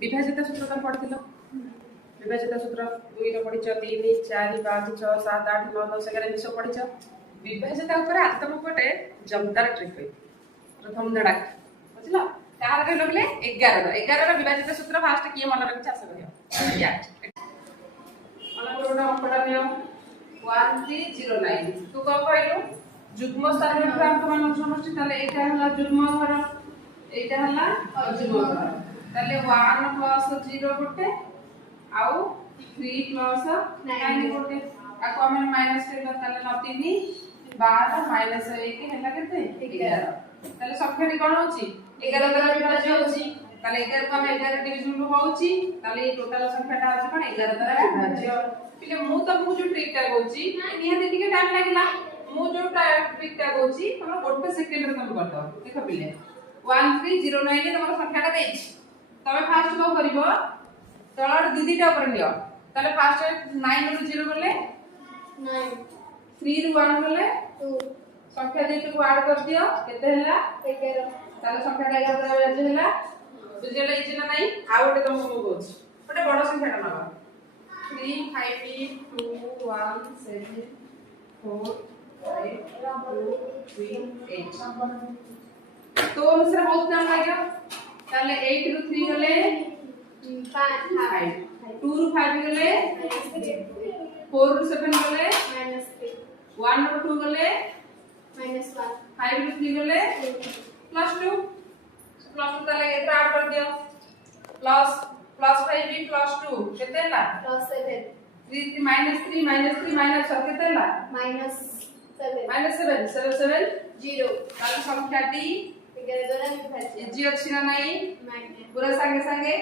विभाजित सूत्र तुम पढ़िल विभाजित सूत्र 2 रो पढ़िछ 3 4 5 6 7 8 9 10 11 सब पढ़िछ विभाजित ऊपर आज तुम गोटे जमदार ट्रिक होई प्रथम धड़ाक बुझलो कहार कहलो बोले 11 रो विभाजित सूत्र फास्ट किए मन रखछ आशा करियो या मन कोडा अंकटा नियो 1309 तू को कहलु जुग्म स्थान में क्रांत मान समष्टि ताले एटा हला जुग्म घर एटा हला अजुग्म घर ताले 1 प्लस 0 गोटे आउ 3 प्लस 9 गोटे आको हम माइनस के ताले 9 3 12 माइनस 1 हला केते 11 ताले संख्याटी कोन होची 11 द्वारा विभाज्य होची ताले 11 को हम 11 डिविजन होची ताले टोटल संख्याटा होची कोन 11 द्वारा विभाज्य पिले मु तुमको जो ट्रिक टा कहूची निहाती टिके टाइम लागिला मु जो ट्रिक टा कहूची तुम गोटे सेकंड रे तुम कर दो देखो पिले 1309 रे तुम संख्याटा देछि तमे फास्ट को करिवो तळर दीदीटा ऊपर लियो ताले फास्ट 9 रो 0 गले 9 3 रो 1 गले 2 संख्या दीदी को ऐड कर दियो केते हला 11 ताले संख्याटा 11 द्वारा विभाज्य हला बुझिले इछि ना नहीं आ गोटे तुमको कहूची गोटे बड़ संख्याटा नबा 3 5 2 1 7 4 5 2 3 8 तो अनुसार बहुत टाइम लागो ताले 8 रो 3 गले 5 2 रो 5 गले 4 रो 7 गले -3 1 रो 2 गले -1 5 रो 3 गले +2 ताले एटा ऐड कर दियो प्लस +5 +2 केते ला +7 3 -3 केते ला -7 7 0 ताले संख्याटी 11 द्वारा विभाज्य जी अछि ना नहीं पूरा संगे संगे